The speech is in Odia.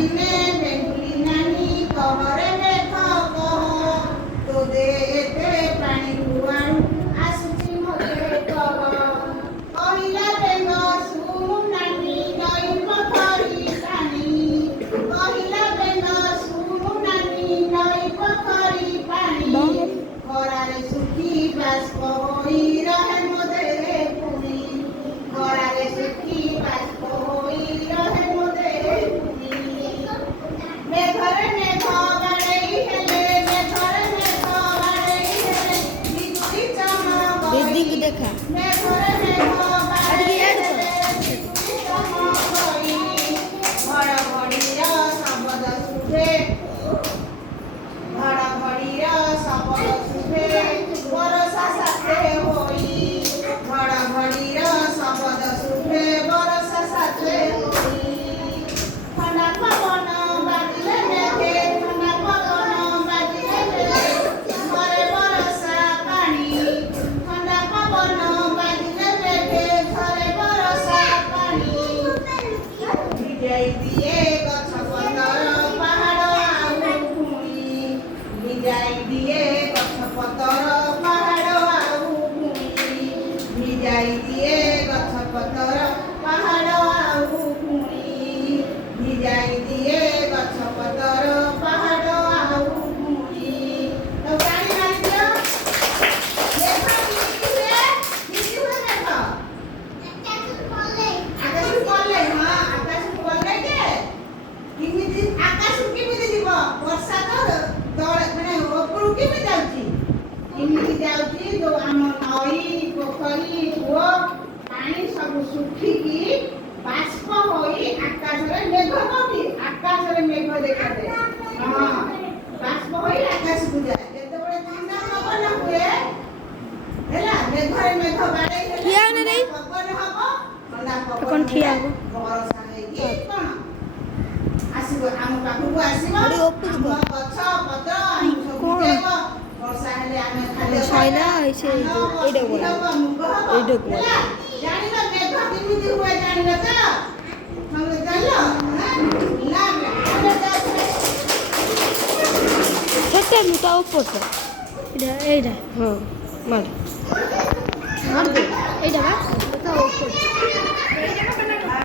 দিনে বেঙ্গুলি নানি কহরে মেঘ কহ তোদে এতে পানি কুয়াড়ু আসুচি মতে কহ কহিলা বেঙ্গ শুଣୁ ନାନି ନଈ ପୋଖରୀ ପାଣି କହିଲା ବେଙ୍ଗ ଶୁଣୁ ନାନି ନଈ ପୋଖରୀ ପାଣି ଖରାରେ ଶୁଖି ବାଷ୍ପ ହୋଇ ରହେ ମୋ ଦେହରେ ପୁଣି ଖରାରେ ଶୁଖି ବାଷ୍ପ ହୋଇ ରହେ ମୋ ଦେହରେ ପୁଣି ମେଘରେ ମେଘ ବାଡ଼େଇ ହେଲେ ମେଘରେ ମେଘ ବାଡ଼େଇ ହେଲେ ବିଜୁଳି ଚମକ बेदी को देखा ମେଘରେ ମେଘ अरे ବାଡ଼େଇ ऐड ହେଲେ ବିଜୁଳି ଚମକ ଘଡ଼ଘଡ଼ିର ଶବଦ ଶୁଭେ ଘଡ଼ଘଡ଼ିର ଶବଦ ଶୁଭେ ବରଷା ସାଥେ ହୋଇ ଘଡ଼ଘଡ଼ିର ଶବଦ ଶୁଭେ ବରଷା ସାଥେ ହୋଇ ଥଣ୍ଡା ପବନ ବାଜିଲେ ମେଘେ ଥଣ୍ଡା ପବନ ବାଜିଲେ ମେଘେ ଥରେ ବରଷା ପାଣି ଥଣ୍ଡା ପବନ ବାଜିଲେ ମେଘେ ଥରେ ବରଷା ପାଣି ଭିଜେଇ ଦିଏ ଗଛ ପତର ପାହାଡ଼ ଆଉ ପୁଣି ଭିଜାଇ ଦିଏ ଗଛ ପତର ପାହାଡ଼ ଆଉ ପୁଣି ଭିଜାଇ ଦିଏ ଗଛ ପତର ପାହାଡ଼ ଆଉ ପୁଣି ଭିଜାଇ ଦିଏ ଗଛ ପତର ପାହାଡ଼ ଆଉ ପୁଣି ତ ପାଣି ମାରିଦିଅ ମେଘ କେମିତି ହୁଏ ମେଘ ଆକାଶରୁ ପଡିଲେ ହଁ ଆକାଶରୁ ପଡିଲେ ଯେ କେମିତି ଆକାଶରୁ କେମିତି ଯିବ ବର୍ଷା ତ ତଳେ ମାନେ ଉପରକୁ କେମିତି ଯାଉଛି କେମିତି ଯାଉଛି ଯୋଉ ଆମ ନଈ ପୋଖରୀ କୂଅ ପାଣି ସବୁ ଶୁଖିକି ବାଷ୍ପ ହୋଇ ଆକାଶରେ ମେଘ କୋଉଠି ଆକାଶରେ ମେଘ ଦେଖାଯାଏ ହଁ ବାଷ୍ପ ହୋଇ ଆକାଶକୁ ଯାଏ ଯେତେବେଳେ ଥଣ୍ଡା ପବନ ହୁଏ ହେଲା ମେଘରେ ମେଘ ବାଡ଼େଇ ହେଲେ ଠିଆ ହଉନି ରେ। ପବନ ହବ ଥଣ୍ଡା ପବନ କଣ ଠିଆ ହେଲେ ହବ? ବରଷା ହେଇକି କଣ ଆସିବ ଆମ ପାଖକୁ ଆସିବ ଆରେ ଉପରକୁ ଆମ କର। ଗଛ ପତ୍ର ଆମକୁ ସବୁ କଣ? ଭିଜେଇବ ବର୍ଷା ହେଲେ ଆମେ ଖାଦ୍ୟ ସଇଲା, ଖାଇବା ଏଇ ସେ ଧାନ ଯୋଉ ହବ, ଏଇଟାକୁ ବିରି ବଢାଅ। ହବ, ମୁଗ ହବ ଏଇଟାକୁ ହେଲା ଜାଣିଲ ମେଘ କେମିତି ହୁଏ ଜାଣିଲ ତ ସମସ୍ତେ ଜାଣିଲ ନା ଆମେ ଯାଉଥିଲେ ସେଟା ମୁଁ ତା ଉପରଟା ଏଇଟା ହଁ ମାର ମାର ଦେ ଏଇଟା ବା ତା ଉପର